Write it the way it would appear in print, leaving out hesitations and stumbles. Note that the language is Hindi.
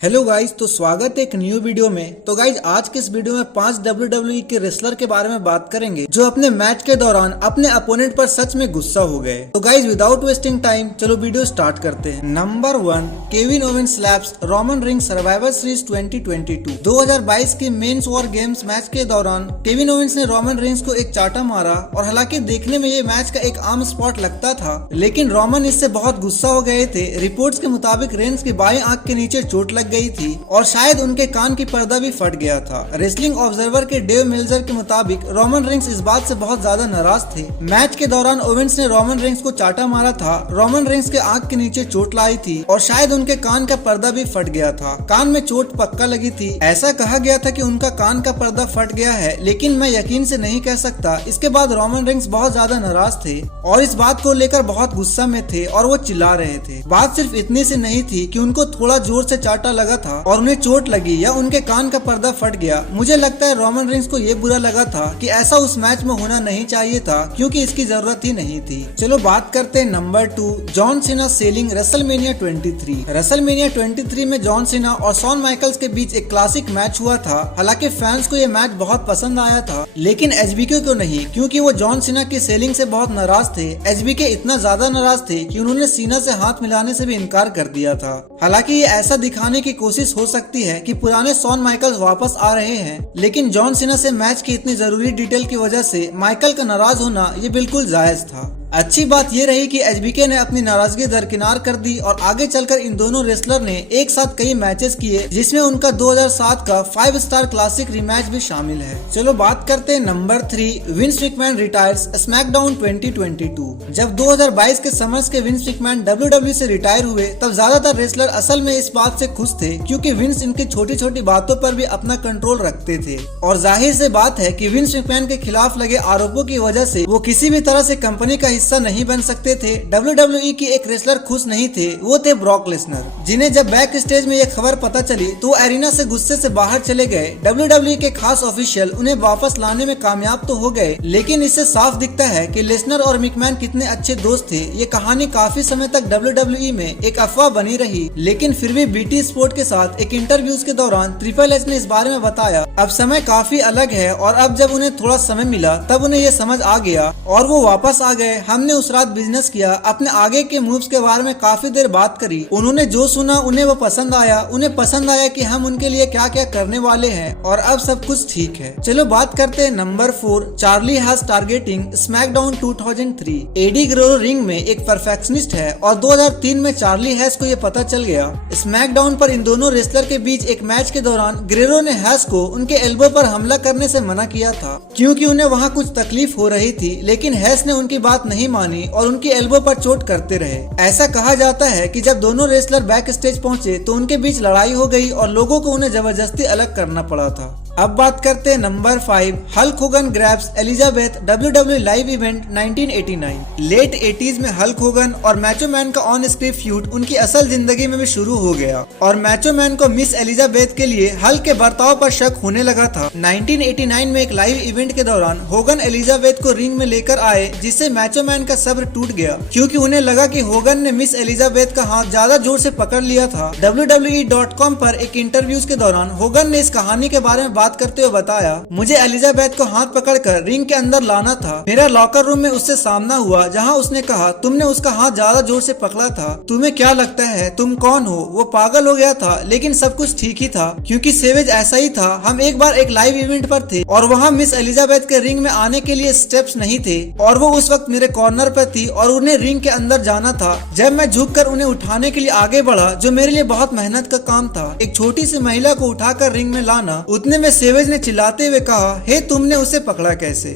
हेलो गाइज, तो स्वागत है एक न्यू वीडियो में। तो गाइज आज के इस वीडियो में 5 WWE के रेसलर के बारे में बात करेंगे जो अपने मैच के दौरान अपने अपोनेंट पर सच में गुस्सा हो गए। तो गाइज विदाउट वेस्टिंग टाइम चलो वीडियो स्टार्ट करते हैं। Number 1, Kevin Owens slaps Roman rings survivor series 2022। 2022 के मेंस वॉर गेम्स मैच के दौरान केविन ओवेंस ने रोमन रिंग्स को एक चाटा मारा और हालांकि देखने में ये मैच का एक आम स्पॉट लगता था, लेकिन रोमन इससे बहुत गुस्सा हो गए थे। रिपोर्ट्स के मुताबिक रेंस की बाएं आंख के नीचे चोट लग गई थी और शायद उनके कान की पर्दा भी फट गया था। रेसलिंग ऑब्जर्वर के डेव मिल्जर के मुताबिक रोमन रिंग्स इस बात से बहुत ज्यादा नाराज थे। मैच के दौरान ओवेंस ने रोमन रिंग्स को चाटा मारा था। रोमन रिंग्स के आंख के नीचे चोट लाई थी और शायद उनके कान का पर्दा भी फट गया था। कान में चोट पक्का लगी थी। ऐसा कहा गया था कि उनका कान का पर्दा फट गया है, लेकिन मैं यकीन से नहीं कह सकता। इसके बाद रोमन रिंग्स बहुत ज्यादा नाराज थे और इस बात को लेकर बहुत गुस्सा में थे और वो चिल्ला रहे थे। बात सिर्फ इतनी से नहीं थी कि उनको थोड़ा जोर से चाटा लगा था और उन्हें चोट लगी या उनके कान का पर्दा फट गया। मुझे लगता है रोमन रिंग्स को ये बुरा लगा था कि ऐसा उस मैच में होना नहीं चाहिए था, क्योंकि इसकी जरूरत ही नहीं थी। चलो बात करते हैं number 2, John Cena selling WrestleMania 23। WrestleMania 23 में जॉन सीना और शॉन माइकल्स के बीच एक क्लासिक मैच हुआ था। हालांकि फैंस को ये मैच बहुत पसंद आया था, लेकिन एचबीके को नहीं, क्योंकि वो जॉन सीना की सेलिंग से बहुत नाराज थे। एचबीके इतना ज्यादा नाराज थे कि उन्होंने सीना से हाथ मिलाने से भी इनकार कर दिया था। हालांकि ये ऐसा दिखाने की कोशिश हो सकती है कि पुराने शॉन माइकल्स वापस आ रहे हैं, लेकिन जॉन सीना से मैच की इतनी जरूरी डिटेल की वजह से माइकल का नाराज होना ये बिल्कुल जायज था। अच्छी बात ये रही कि एचबीके ने अपनी नाराजगी दरकिनार कर दी और आगे चलकर इन दोनों रेसलर ने एक साथ कई मैचेस किए, जिसमें उनका 2007 का 5 स्टार क्लासिक रिमैच भी शामिल है। चलो बात करते हैं number 3, Vince McMahon retires SmackDown 2022। जब 2022 के समर्स के विंस मैकमैन WWE से रिटायर हुए, तब ज्यादातर रेसलर असल में इस बात से खुश थे, क्योंकि विंस इनकी छोटी छोटी बातों पर भी अपना कंट्रोल रखते थे। और जाहिर से बात है कि विंस मैकमैन के खिलाफ लगे आरोपों की वजह से वो किसी भी तरह से कंपनी का हिस्सा नहीं बन सकते थे। WWE की एक रेसलर खुश नहीं थे, वो थे ब्रॉक लेसनर, जिन्हें जब बैक स्टेज में ये खबर पता चली तो एरिना से गुस्से से बाहर चले गए। WWE के खास ऑफिशियल उन्हें वापस लाने में कामयाब तो हो गए, लेकिन इससे साफ दिखता है कि लेसनर और मैकमैन कितने अच्छे दोस्त थे। ये कहानी काफी समय तक WWE में एक अफवाह बनी रही, लेकिन फिर भी BT स्पोर्ट के साथ एक इंटरव्यूज के दौरान ट्रिपल एच ने इस बारे में बताया। अब समय काफी अलग है और अब जब उन्हें थोड़ा समय मिला तब उन्हें ये समझ आ गया और वो वापस आ गए। हमने उस रात बिजनेस किया, अपने आगे के मूव्स के बारे में काफी देर बात करी। उन्होंने जो सुना उन्हें वो पसंद आया। उन्हें पसंद आया कि हम उनके लिए क्या क्या करने वाले हैं और अब सब कुछ ठीक है। चलो बात करते हैं number 4, Charlie has targeting SmackDown 2003। Eddie Guerrero ring में एक परफेक्शनिस्ट है और 2003 में चार्ली हैज को ये पता चल गया। स्मैकडाउन पर इन दोनों रेसलर के बीच एक मैच के दौरान ग्रेरो ने हैज को उनके एल्बो पर हमला करने से मना किया था, क्योंकि उन्हें वहाँ कुछ तकलीफ हो रही थी, लेकिन हैज ने उनकी बात नहीं मानी और उनकी एल्बो पर चोट करते रहे। ऐसा कहा जाता है कि जब दोनों रेसलर बैक स्टेज पहुंचे तो उनके बीच लड़ाई हो गई और लोगों को उन्हें जबरदस्ती अलग करना पड़ा था। अब बात करते हैं number 5, Hulk Hogan grabs Elizabeth WWE live event 1989। Late 80s में हल्क होगन और मैचो मैन का ऑन स्क्रीन फ्यूड उनकी असल जिंदगी में भी शुरू हो गया और मैचो मैन को मिस एलिजाबेथ के लिए हल्क के बर्ताव पर शक होने लगा था। 1989 में एक लाइव इवेंट के दौरान होगन एलिजाबेथ को रिंग में लेकर आए, जिससे मैचो मैन का सब्र टूट गया, क्योंकि उन्हें लगा कि होगन ने मिस एलिजाबेथ का हाथ ज्यादा जोर से पकड़ लिया था। WWE.com पर एक इंटरव्यूज के दौरान होगन ने इस कहानी के बारे में बात करते हुए बताया, मुझे एलिजाबेथ को हाथ पकड़कर रिंग के अंदर लाना था। मेरा लॉकर रूम में उससे सामना हुआ, जहां उसने कहा तुमने उसका हाथ ज्यादा जोर से पकड़ा था, तुम्हें क्या लगता है, तुम कौन हो। वो पागल हो गया था, लेकिन सब कुछ ठीक ही था, क्योंकि सेवेज ऐसा ही था। हम एक बार एक लाइव इवेंट पर थे और वहाँ मिस एलिजाबेथ के रिंग में आने के लिए स्टेप्स नहीं थे और वो उस वक्त मेरे कॉर्नर पर थी और उन्हें रिंग के अंदर जाना था। जब मैं झुककर उन्हें उठाने के लिए आगे बढ़ा, जो मेरे लिए बहुत मेहनत का काम था, एक छोटी सी महिला को उठाकर रिंग में लाना, उतने में सेवेज ने चिल्लाते हुए कहा, हे तुमने उसे पकड़ा कैसे।